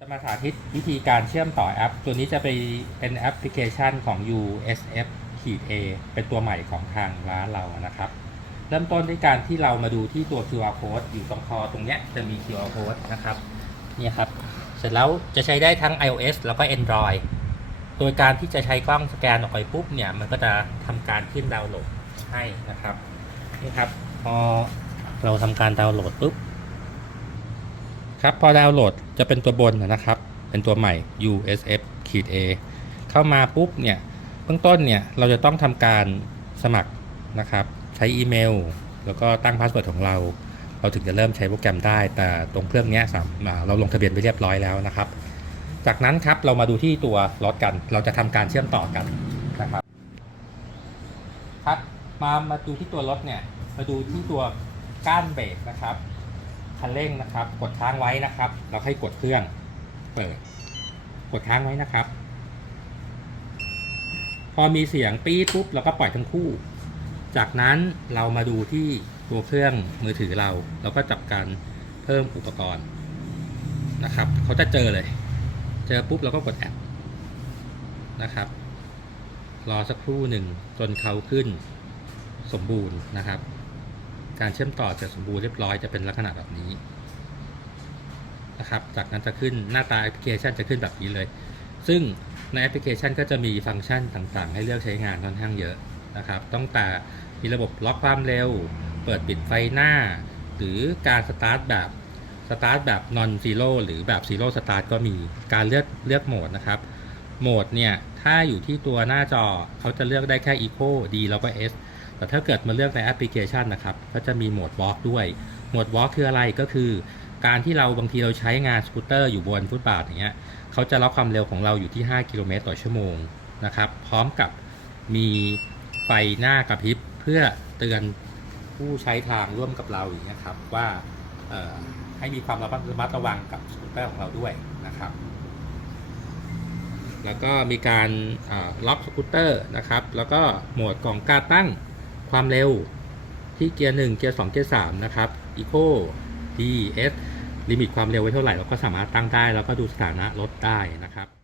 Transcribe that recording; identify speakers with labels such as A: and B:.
A: จะมาสาธิตวิธีการเชื่อมต่อแอป ตัวนี้จะไปเป็นแอปพลิเคชันของ USF ขีด A เป็นตัวใหม่ของทางร้านเรานะครับ เริ่มต้นด้วยการที่เรามาดูที่ตัว QR code อยู่ตรงคอตรงเนี้ยจะมี QR code นะครับนี่ครับ เสร็จแล้วจะใช้ได้ทั้ง iOS แล้วก็ Android โดยการที่จะใช้กล้องสแกนออกไปปุ๊บเนี่ยมันก็จะทำการขึ้นดาวน์โหลดให้นะครับนี่ครับพอเราทำการดาวน์โหลดปุ๊บ ครับพอดาวน์โหลดจะเป็นตัวบนนะครับ เป็นตัวใหม่ USF ขีด A เข้ามาปุ๊บเนี่ยเบื้องต้นเนี่ยเราจะต้องทำการสมัครนะครับ ใช้อีเมล แล้วก็ตั้งพาสเวิร์ดของเรา เราถึงจะเริ่มใช้โปรแกรมได้ แต่ตรงเครื่องนี้สามอ่าเราลงทะเบียนไปเรียบร้อยแล้วนะครับ จากนั้นครับเรามาดูที่ตัวรถกัน เราจะทำการเชื่อมต่อกันนะครับครับมามาดูที่ตัวรถเนี่ยมาดูที่ตัวก้านเบรกนะครับ คันเร่งนะครับ กดค้างไว้นะครับ เราให้กดเครื่องเปิด กดค้างไว้นะครับ พอมีเสียงปี๊ดปุ๊บเราก็ปล่อยทั้งคู่ จากนั้นเรามาดูที่ตัวเครื่องมือถือเรา เราก็จับการเพิ่มอุปกรณ์นะครับ เขาจะเจอเลย เจอปุ๊บเราก็กดแอดนะครับ รอสักครู่หนึ่งจนเขาขึ้นสมบูรณ์นะครับ การเชื่อมต่อจะสมบูรณ์เรียบร้อยจะเป็นลักษณะแบบนี้นะครับ จากนั้นจะขึ้นหน้าตาแอปพลิเคชันจะขึ้นแบบนี้เลย ซึ่งในแอปพลิเคชันก็จะมีฟังก์ชันต่างๆ ให้เลือกใช้งานค่อนข้างเยอะนะครับตั้งแต่มีระบบล็อกความเร็ว เปิดปิดไฟหน้า หรือการสตาร์ทแบบสตาร์ทแบบ non zero หรือแบบ zero start ก็มีการเลือกเลือกโหมดนะครับโหมดเนี่ย ถ้าอยู่ที่ตัวหน้าจอเขาจะเลือกได้แค่ Eco D แล้วก็ S แต่ถ้าเกิดมาเลือกในแอปพลิเคชันนะครับ ก็จะมีโหมด Walk ด้วย โหมด Walk คืออะไรก็คือ การที่เราบางทีเราใช้งานสกูตเตอร์อยู่บนฟุตบาทอย่างเงี้ยเขาจะล็อกความเร็วของเราอยู่ที่ 5 กิโลเมตรต่อชั่วโมงนะครับ พร้อมกับมีไฟหน้ากระพริบเพื่อเตือนผู้ใช้ทางร่วมกับเราอย่างเงี้ยครับว่าให้มีความระมัดระวังกับสกูตเตอร์ของเราด้วยนะครับ แล้วก็มีการล็อกสกูตเตอร์นะครับ แล้วก็โหมดของการตั้ง ความเร็วที่เกียร์1เกียร์2เกียร์3นะครับ Eco D S ลิมิตความเร็วไว้เท่าไหร่เราก็สามารถตั้งได้ แล้วก็ดูสถานะรถได้นะครับ